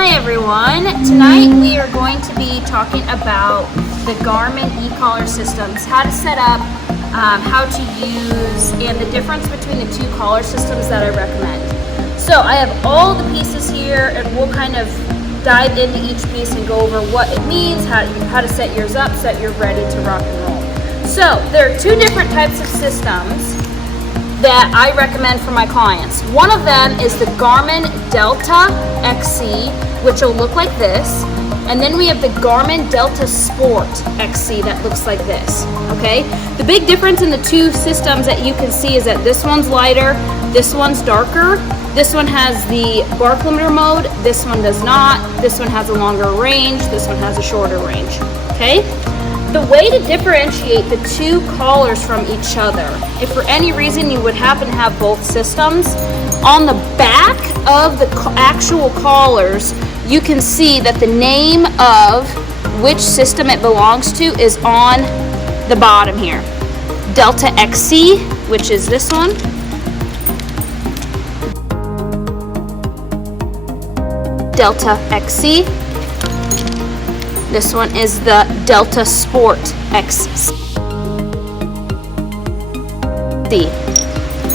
Hi everyone, tonight we are going to be talking about the Garmin e-collar systems, how to set up, how to use, and the difference between the two collar systems that I recommend. So I have all the pieces here and we'll kind of dive into each piece and go over what it means, how to set yours up so that you're ready to rock and roll. So there are two different types of systems that I recommend for my clients. One of them is the Garmin Delta XC, which will look like this. And then we have the Garmin Delta Sport XC that looks like this, okay? The big difference in the two systems that you can see is that this one's lighter, this one's darker. This one has the bark limiter mode, this one does not. This one has a longer range, this one has a shorter range, okay? The way to differentiate the two collars from each other, if for any reason you would happen to have both systems, on the back of the actual collars, you can see that the name of which system it belongs to is on the bottom here. Delta XC, which is this one. Delta XC. This one is the Delta Sport XC.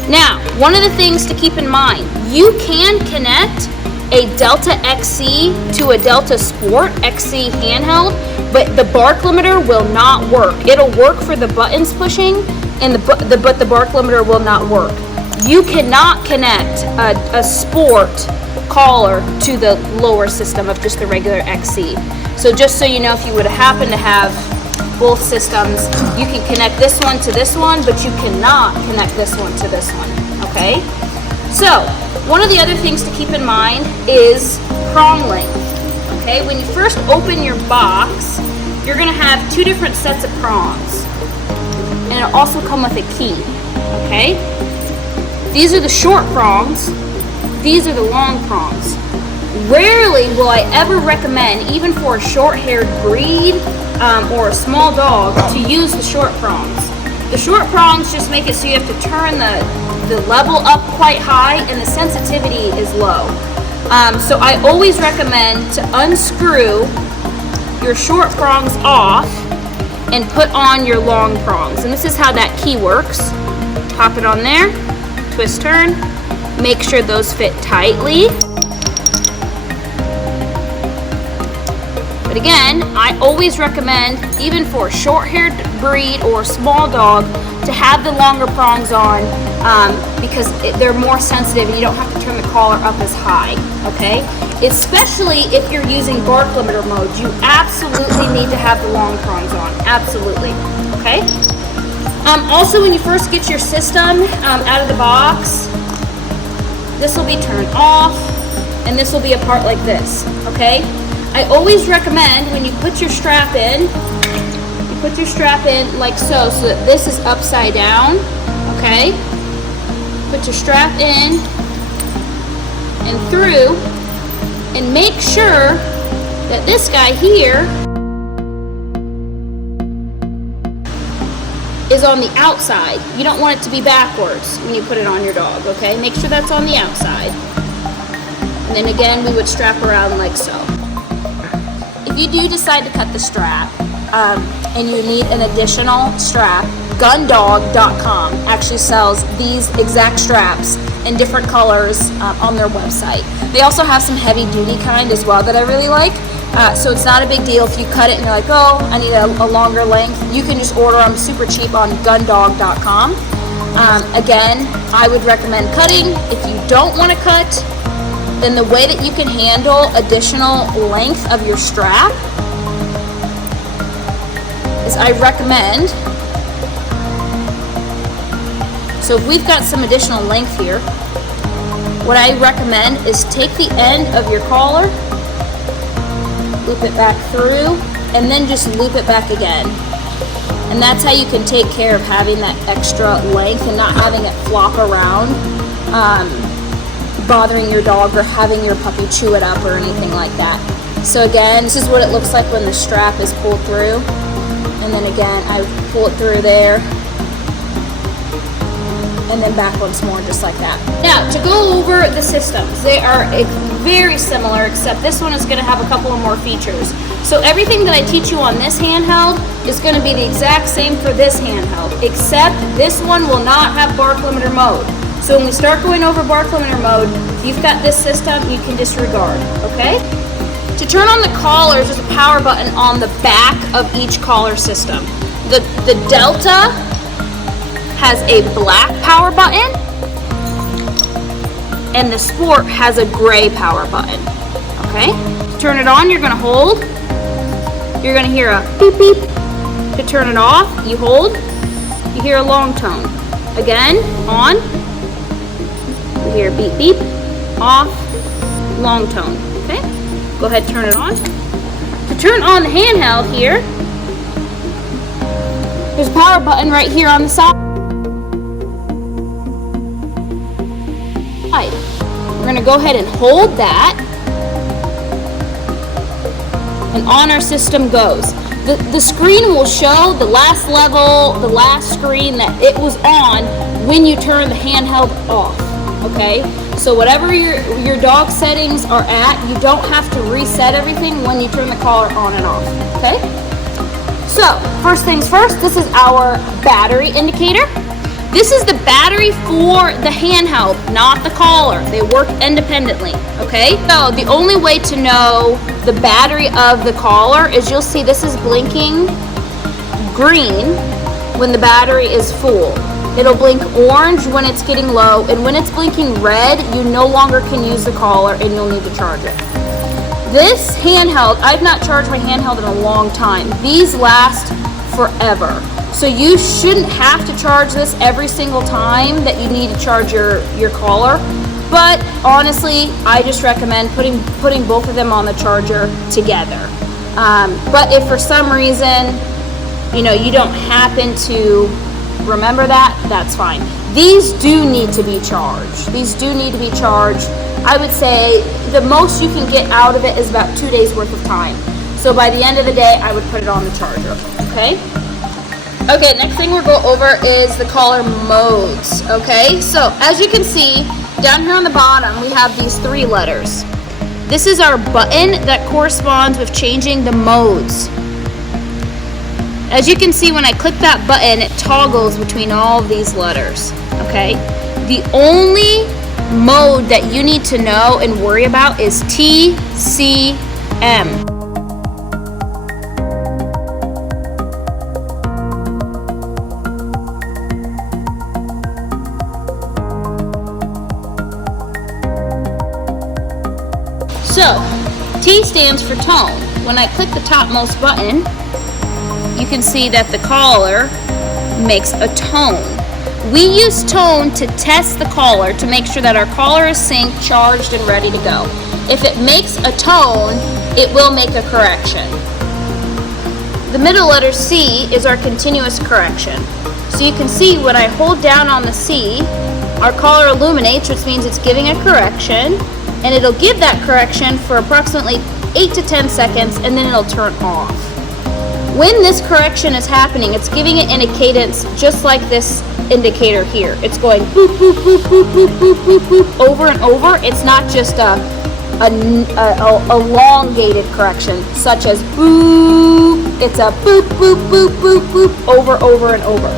Now, one of the things to keep in mind, you can connect a Delta XC to a Delta Sport XC handheld, but the bark limiter will not work. It'll work for the buttons pushing, and but the bark limiter will not work. You cannot connect a Sport collar to the lower system of just the regular XC. So just so you know, if you would happen to have both systems, you can connect this one to this one, but you cannot connect this one to this one, okay? So, one of the other things to keep in mind is prong length, okay? When you first open your box, you're gonna have two different sets of prongs, and it'll also come with a key, okay? These are the short prongs, these are the long prongs. Rarely will I ever recommend, even for a short-haired breed or a small dog, to use the short prongs. The short prongs just make it so you have to turn the level up quite high and the sensitivity is low. So I always recommend to unscrew your short prongs off and put on your long prongs. And this is how that key works. Pop it on there, twist, turn, make sure those fit tightly. But again, I always recommend, even for a short-haired breed or a small dog, to have the longer prongs on because they're more sensitive and you don't have to turn the collar up as high, okay? Especially if you're using bark limiter mode, you absolutely need to have the long prongs on, absolutely, okay? Also, when you first get your system out of the box, this will be turned off and this will be a part like this, okay? I always recommend when you put your strap in, you put your strap in like so that this is upside down, okay? Put your strap in and through, and make sure that this guy here is on the outside. You don't want it to be backwards when you put it on your dog, okay? Make sure that's on the outside. And then again, we would strap around like so. If you do decide to cut the strap and you need an additional strap, Gundog.com actually sells these exact straps in different colors on their website. They also have some heavy duty kind as well that I really like. So it's not a big deal if you cut it and you're like, oh, I need a longer length. You can just order them super cheap on Gundog.com. Again, I would recommend cutting. If you don't want to cut, then the way that you can handle additional length of your strap is I recommend, so if we've got some additional length here, what I recommend is take the end of your collar, loop it back through, and then just loop it back again. And that's how you can take care of having that extra length and not having it flop around, bothering your dog or having your puppy chew it up or anything like that. So again, this is what it looks like when the strap is pulled through. And then again, I pull it through there and then back once more, just like that. Now, to go over the systems, they are very similar, except this one is going to have a couple of more features. So everything that I teach you on this handheld is going to be the exact same for this handheld, except this one will not have bark limiter mode. So when we start going over bark limiter mode, if you've got this system, you can disregard, okay? To turn on the collars, there's a power button on the back of each collar system. The Delta has a black power button, and the Sport has a gray power button, okay? To turn it on, you're gonna hold. You're gonna hear a beep beep. To turn it off, you hold. You hear a long tone. Again, on. You hear beep beep, off, long tone, okay? Go ahead, turn it on. To turn on the handheld here, there's a power button right here on the side. We're going to go ahead and hold that, and on our system goes. The screen will show the last level, the last screen that it was on when you turn the handheld off, okay? So whatever your dog settings are at, you don't have to reset everything when you turn the collar on and off, okay? So, first things first, this is our battery indicator. This is the battery for the handheld, not the collar. They work independently, okay? So, the only way to know the battery of the collar is you'll see this is blinking green when the battery is full. It'll blink orange when it's getting low, and when it's blinking red, you no longer can use the collar and you'll need to charge it. This handheld, I've not charged my handheld in a long time. These last forever. So you shouldn't have to charge this every single time that you need to charge your collar. But honestly, I just recommend putting both of them on the charger together. But if for some reason, you don't happen to remember that, that's fine. These do need to be charged. I would say the most you can get out of it is about 2 days worth of time. So by the end of the day, I would put it on the charger, okay? Okay, next thing we'll go over is the collar modes, okay? So as you can see, down here on the bottom, we have these 3 letters. This is our button that corresponds with changing the modes. As you can see, when I click that button, it toggles between all of these letters, okay? The only mode that you need to know and worry about is TCM. So, T stands for tone. When I click the topmost button, you can see that the collar makes a tone. We use tone to test the collar to make sure that our collar is synced, charged, and ready to go. If it makes a tone, it will make a correction. The middle letter C is our continuous correction. So you can see when I hold down on the C, our collar illuminates, which means it's giving a correction, and it'll give that correction for approximately 8 to 10 seconds, and then it'll turn off. When this correction is happening, it's giving it in a cadence just like this indicator here. It's going boop, boop, boop, boop, boop, boop, boop, boop, over and over. It's not just a elongated correction, such as boop. It's a boop, boop, boop, boop, boop, over and over.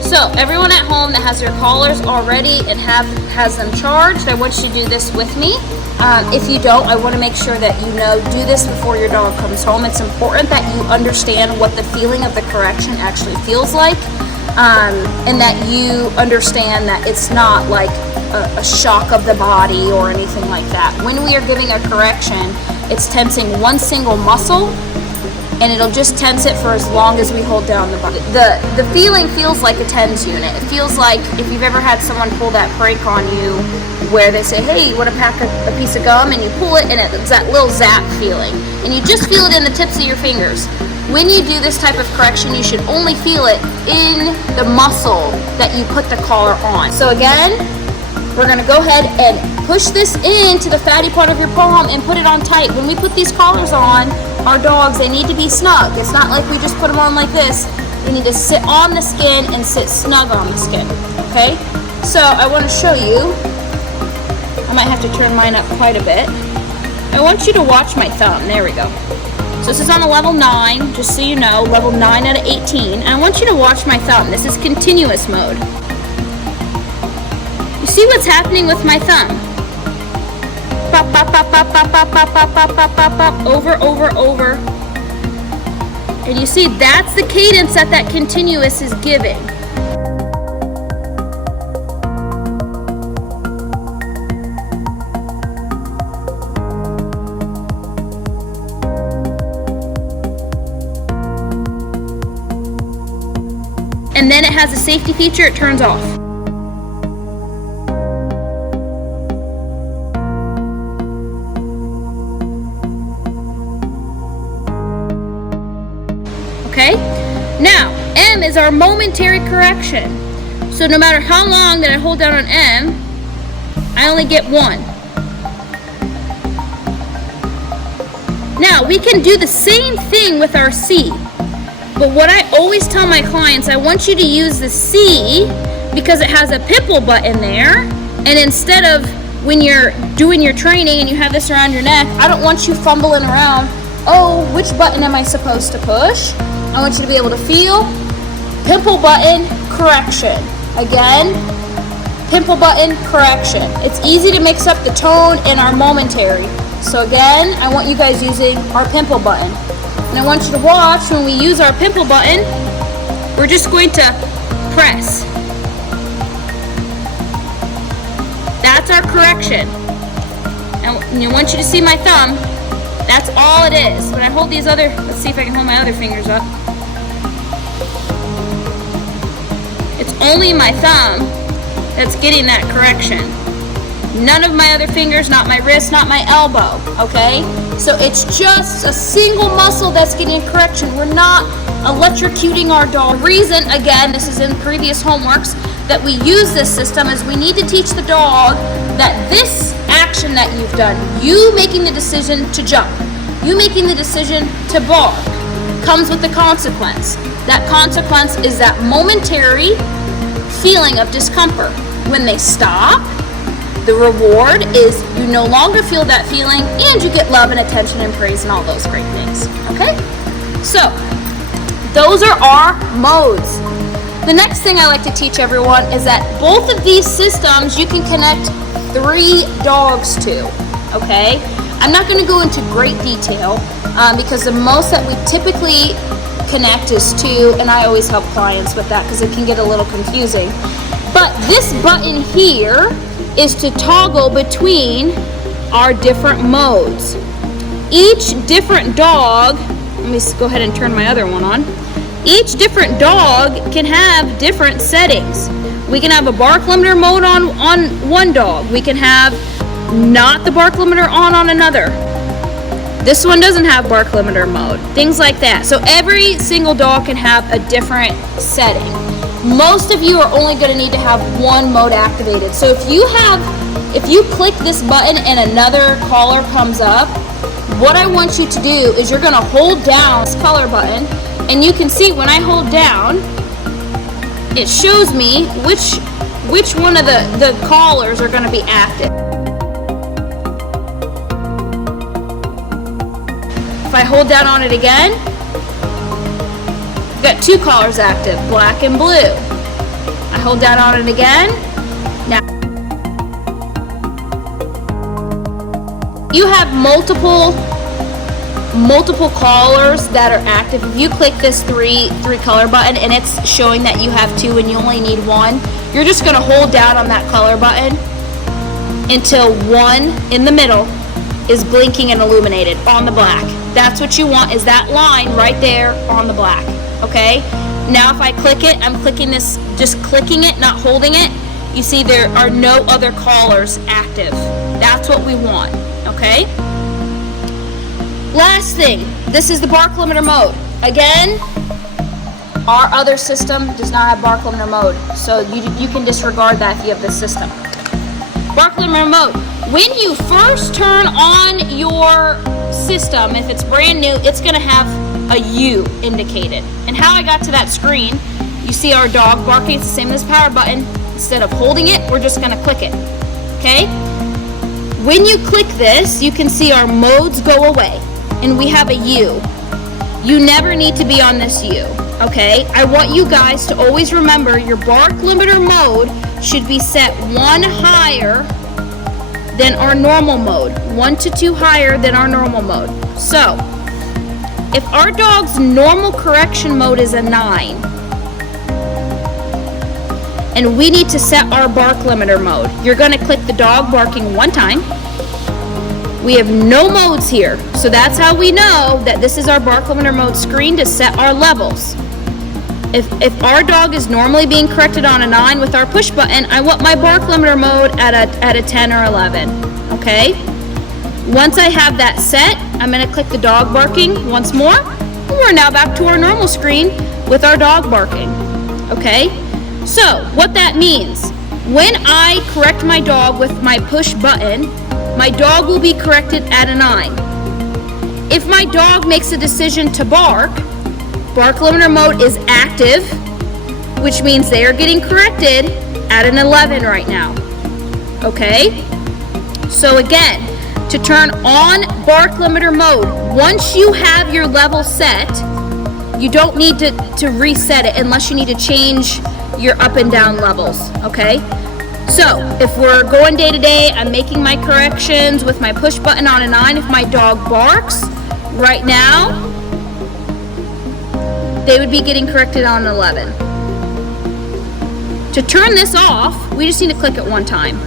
So everyone at home that has their collars already and has them charged, I want you to do this with me. If you don't, I want to make sure that do this before your dog comes home. It's important that you understand what the feeling of the correction actually feels like, and that you understand that it's not like a shock of the body or anything like that. When we are giving a correction, it's tensing one single muscle, and it'll just tense it for as long as we hold down the button. The feeling feels like a TENS unit. It feels like if you've ever had someone pull that prank on you where they say, hey, you want to pack a piece of gum, and you pull it and it's that little zap feeling. And you just feel it in the tips of your fingers. When you do this type of correction, you should only feel it in the muscle that you put the collar on. So again, we're going to go ahead and push this into the fatty part of your palm and put it on tight. When we put these collars on, our dogs, they need to be snug. It's not like we just put them on like this. They need to sit on the skin and sit snug on the skin, okay? So I want to show you. I might have to turn mine up quite a bit. I want you to watch my thumb. There we go. So this is on a level 9, just so you know, level 9 out of 18. And I want you to watch my thumb. This is continuous mode. You see what's happening with my thumb? Pop, pop, pop, pop, pop, pop, pop, pop, pop, pop, pop, pop, over, over, over. And you see, that's the cadence that that continuous is giving. And then it has a safety feature, it turns off. Okay? Now, M is our momentary correction. So no matter how long that I hold down on M, I only get 1. Now, we can do the same thing with our C. But what I always tell my clients, I want you to use the C because it has a pimple button there. And instead of when you're doing your training and you have this around your neck, I don't want you fumbling around, oh, which button am I supposed to push? I want you to be able to feel pimple button correction. Again, pimple button correction. It's easy to mix up the tone and our momentary. So again, I want you guys using our pimple button. And I want you to watch when we use our pimple button, we're just going to press. That's our correction. And I want you to see my thumb. That's all it is. When I hold these other, let's see if I can hold my other fingers up. It's only my thumb that's getting that correction. None of my other fingers, not my wrist, not my elbow, okay? So it's just a single muscle that's getting correction. We're not electrocuting our dog. The reason, again, this is in previous homeworks, that we use this system is we need to teach the dog that this action that you've done, you making the decision to jump, you making the decision to bark, comes with the consequence. That consequence is that momentary feeling of discomfort. When they stop, the reward is you no longer feel that feeling and you get love and attention and praise and all those great things. Okay? So, those are our modes. The next thing I like to teach everyone is that both of these systems you can connect 3 dogs to. Okay? I'm not going to go into great detail because the most that we typically connect is 2, and I always help clients with that because it can get a little confusing. But this button here is to toggle between our different modes. Each different dog, let me go ahead and turn my other one on. Each different dog can have different settings. We can have a bark limiter mode on one dog. We can have not the bark limiter on another. This one doesn't have bark limiter mode. Things like that. So every single dog can have a different setting. Most of you are only going to need to have one mode activated. So if you click this button and another collar comes up, what I want you to do is you're going to hold down this color button, and you can see when I hold down, it shows me which one of the collars are going to be active. If I hold down on it again, I've got 2 collars active, black and blue. I hold down on it again. Now, you have multiple collars that are active. If you click this three color button and it's showing that you have 2 and you only need 1, you're just going to hold down on that color button until one in the middle is blinking and illuminated on the black. That's what you want, is that line right there on the black. Okay? Now if I click it, I'm clicking this, just clicking it, not holding it. You see there are no other collars active. That's what we want. Okay? Last thing, this is the bark limiter mode. Again, our other system does not have bark limiter mode, so you can disregard that if you have this system. Bark limiter mode. When you first turn on your system, if it's brand new, it's going to have a U indicated. And how I got to that screen, you see our dog barking, it's the same as power button. Instead of holding it, we're just going to click it. Okay? When you click this, you can see our modes go away, and we have a U. You never need to be on this U, okay? I want you guys to always remember your bark limiter mode should be set 1 higher than our normal mode. 1 to 2 higher than our normal mode. So, if our dog's normal correction mode is a 9, and we need to set our bark limiter mode, you're going to click the dog barking 1 time. We have no modes here, so that's how we know that this is our bark limiter mode screen to set our levels. If our dog is normally being corrected on a 9 with our push button, I want my bark limiter mode at a 10 or 11, okay? Once I have that set, I'm going to click the dog barking once more. We're now back to our normal screen with our dog barking, okay? So, what that means, when I correct my dog with my push button, my dog will be corrected at a 9. If my dog makes a decision to bark limiter mode is active, which means they are getting corrected at an 11 right now. Okay? So again, to turn on bark limiter mode, once you have your level set, you don't need to reset it unless you need to change your up and down levels. Okay? So, if we're going day to day, I'm making my corrections with my push button on a 9. If my dog barks, right now, they would be getting corrected on an 11. To turn this off, we just need to click it 1 time.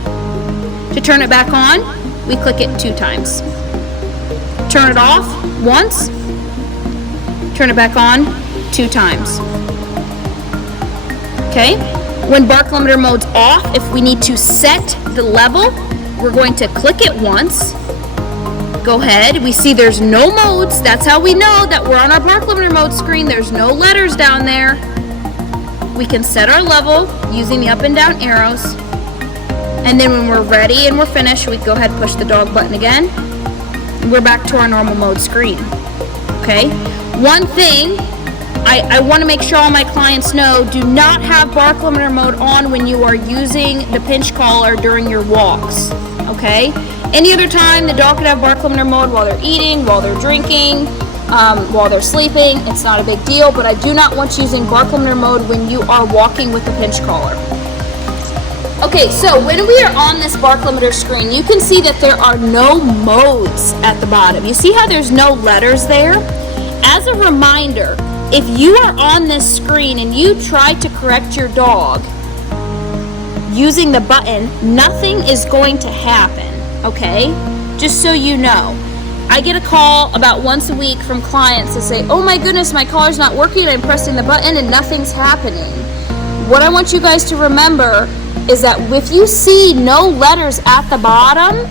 To turn it back on, we click it 2 times. Turn it off once, turn it back on 2 times. Okay? When bark limiter mode's off, if we need to set the level, we're going to click it once. Go ahead. We see there's no modes. That's how we know that we're on our bark limiter mode screen. There's no letters down there. We can set our level using the up and down arrows. And then when we're ready and we're finished, we go ahead and push the dog button again. We're back to our normal mode screen. Okay? One thing I want to make sure all my clients know, do not have bark limiter mode on when you are using the pinch collar during your walks, okay? Any other time, the dog could have bark limiter mode while they're eating, while they're drinking, while they're sleeping. It's not a big deal, but I do not want you using bark limiter mode when you are walking with the pinch collar. Okay, so when we are on this bark limiter screen, you can see that there are no modes at the bottom. You see how there's no letters there? As a reminder, if you are on this screen and you try to correct your dog using the button, nothing is going to happen, okay? Just so you know. I get a call about once a week from clients to say, oh my goodness, my collar's not working, I'm pressing the button and nothing's happening. What I want you guys to remember is that if you see no letters at the bottom,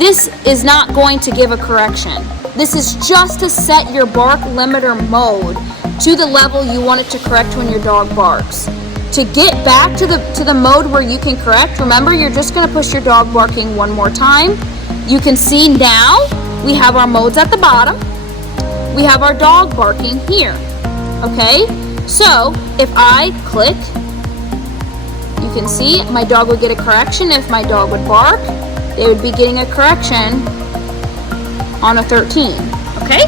this is not going to give a correction. This is just to set your bark limiter mode to the level you want it to correct when your dog barks. To get back to the mode where you can correct, remember you're just going to push your dog barking 1 more time. You can see now we have our modes at the bottom. We have our dog barking here. Okay? So if I click, you can see my dog would get a correction. If my dog would bark, they would be getting a correction on a 13. Okay?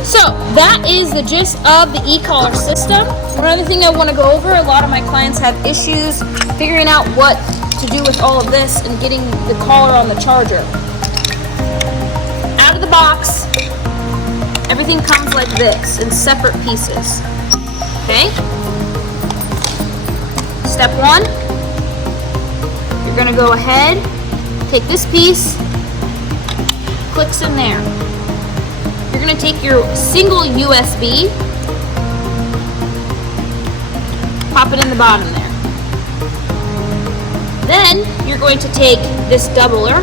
So that is the gist of the e-collar system. Another thing I want to go over, a lot of my clients have issues figuring out what to do with all of this and getting the collar on the charger. Out of the box, everything comes like this in separate pieces. Okay? Step 1, you're going to go ahead, take this piece, clicks in there. You're going to take your single USB, pop it in the bottom there. Then you're going to take this doubler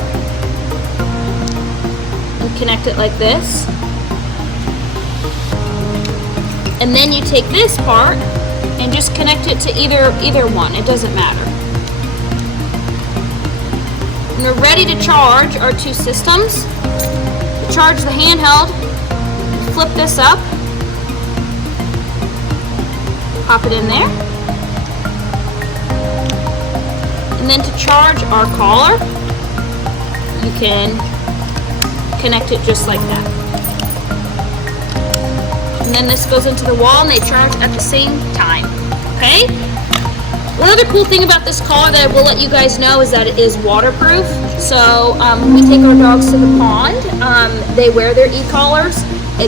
and connect it like this. And then you take this part and just connect it to either one. It doesn't matter. When we're ready to charge our 2 systems, to charge the handheld, flip this up, pop it in there, and then to charge our collar, you can connect it just like that. And then this goes into the wall and they charge at the same time, okay? One other cool thing about this collar that I will let you guys know is that it is waterproof. So when we take our dogs to the pond, they wear their e-collars.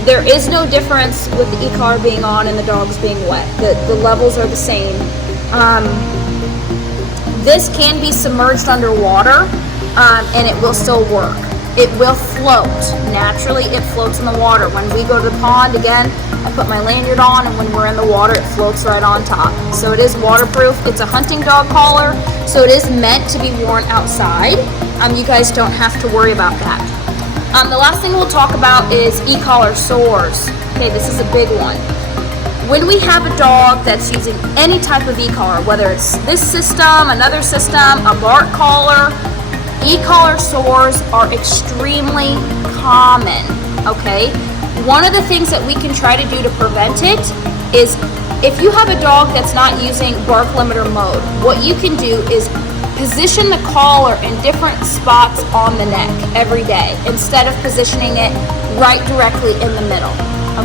There is no difference with the e-collar being on and the dogs being wet. The levels are the same. This can be submerged underwater and it will still work. It will float. Naturally, it floats in the water. When we go to the pond, again, I put my lanyard on, and when we're in the water, it floats right on top. So it is waterproof. It's a hunting dog collar, so it is meant to be worn outside. You guys don't have to worry about that. The last thing we'll talk about is e-collar sores. Okay, this is a big one. When we have a dog that's using any type of e-collar, whether it's this system, another system, a bark collar, e-collar sores are extremely common, okay? One of the things that we can try to do to prevent it is if you have a dog that's not using bark limiter mode, what you can do is position the collar in different spots on the neck every day instead of positioning it right directly in the middle,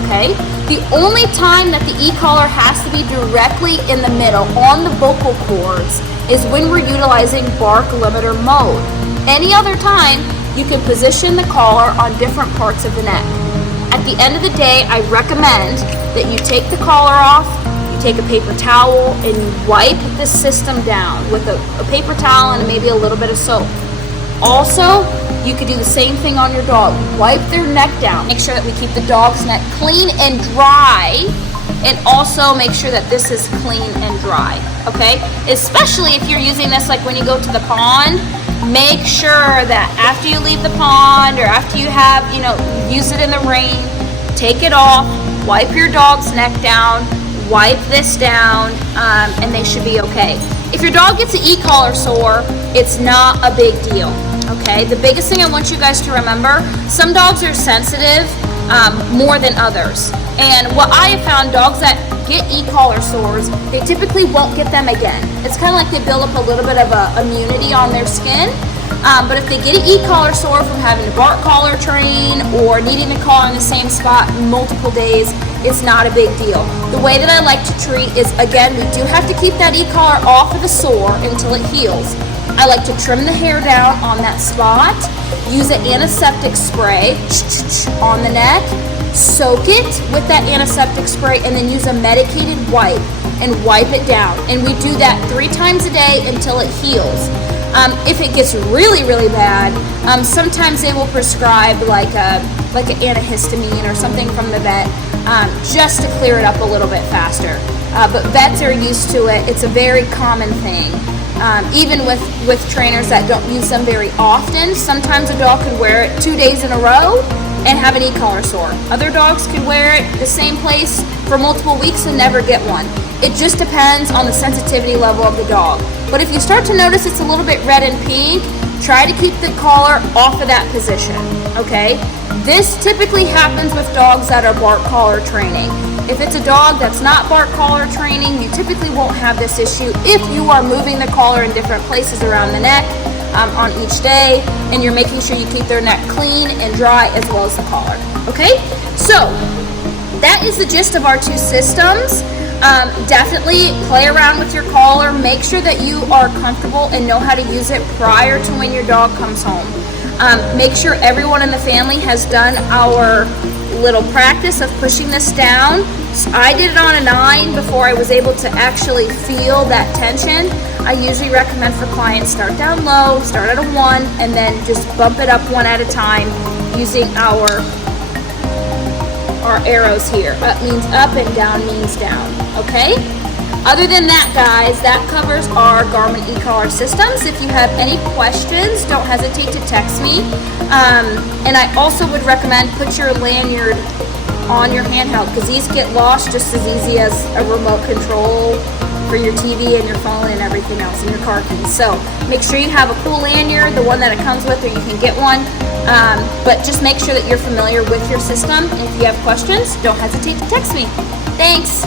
okay? The only time that the e-collar has to be directly in the middle on the vocal cords is when we're utilizing bark limiter mode. Any other time, you can position the collar on different parts of the neck. At the end of the day, I recommend that you take the collar off, you take a paper towel, and you wipe the system down with a paper towel and maybe a little bit of soap. Also, you could do the same thing on your dog. Wipe their neck down. Make sure that we keep the dog's neck clean and dry, and also make sure that this is clean and dry, okay? Especially if you're using this like when you go to the pond, make sure that after you leave the pond or after you have, use it in the rain, take it off, wipe your dog's neck down, wipe this down, and they should be okay. If your dog gets an e-collar sore, it's not a big deal, okay? The biggest thing I want you guys to remember, some dogs are sensitive more than others. And what I have found, dogs that get e-collar sores, they typically won't get them again. It's kind of like they build up a little bit of immunity on their skin. But if they get an e-collar sore from having to bark collar train or needing to collar in the same spot multiple days, it's not a big deal. The way that I like to treat is, again, we do have to keep that e-collar off of the sore until it heals. I like to trim the hair down on that spot, use an antiseptic spray on the neck, soak it with that antiseptic spray, and then use a medicated wipe and wipe it down. And we do that 3 times a day until it heals. If it gets really, really bad, sometimes they will prescribe like an antihistamine or something from the vet just to clear it up a little bit faster. But vets are used to it. It's a very common thing. Even with trainers that don't use them very often, sometimes a dog can wear it 2 days in a row and have an e-collar sore. Other dogs can wear it the same place for multiple weeks and never get one. It just depends on the sensitivity level of the dog. But if you start to notice it's a little bit red and pink, try to keep the collar off of that position, okay? This typically happens with dogs that are bark collar training. If it's a dog that's not bark collar training, you typically won't have this issue if you are moving the collar in different places around the neck on each day, and you're making sure you keep their neck clean and dry as well as the collar, okay? So that is the gist of our 2 systems. Definitely play around with your collar. Make sure that you are comfortable and know how to use it prior to when your dog comes home. Make sure everyone in the family has done our little practice of pushing this down. So I did it on a 9 before I was able to actually feel that tension. I usually recommend for clients start down low, start at a 1, and then just bump it up 1 at a time using our arrows here. Up means up and down means down, okay? Other than that, guys, that covers our Garmin e-collar systems. If you have any questions, don't hesitate to text me. And I also would recommend put your lanyard on your handheld because these get lost just as easy as a remote control for your TV and your phone and everything else and your car keys. So make sure you have a cool lanyard, the one that it comes with, or you can get one. But just make sure that you're familiar with your system. If you have questions, don't hesitate to text me. Thanks.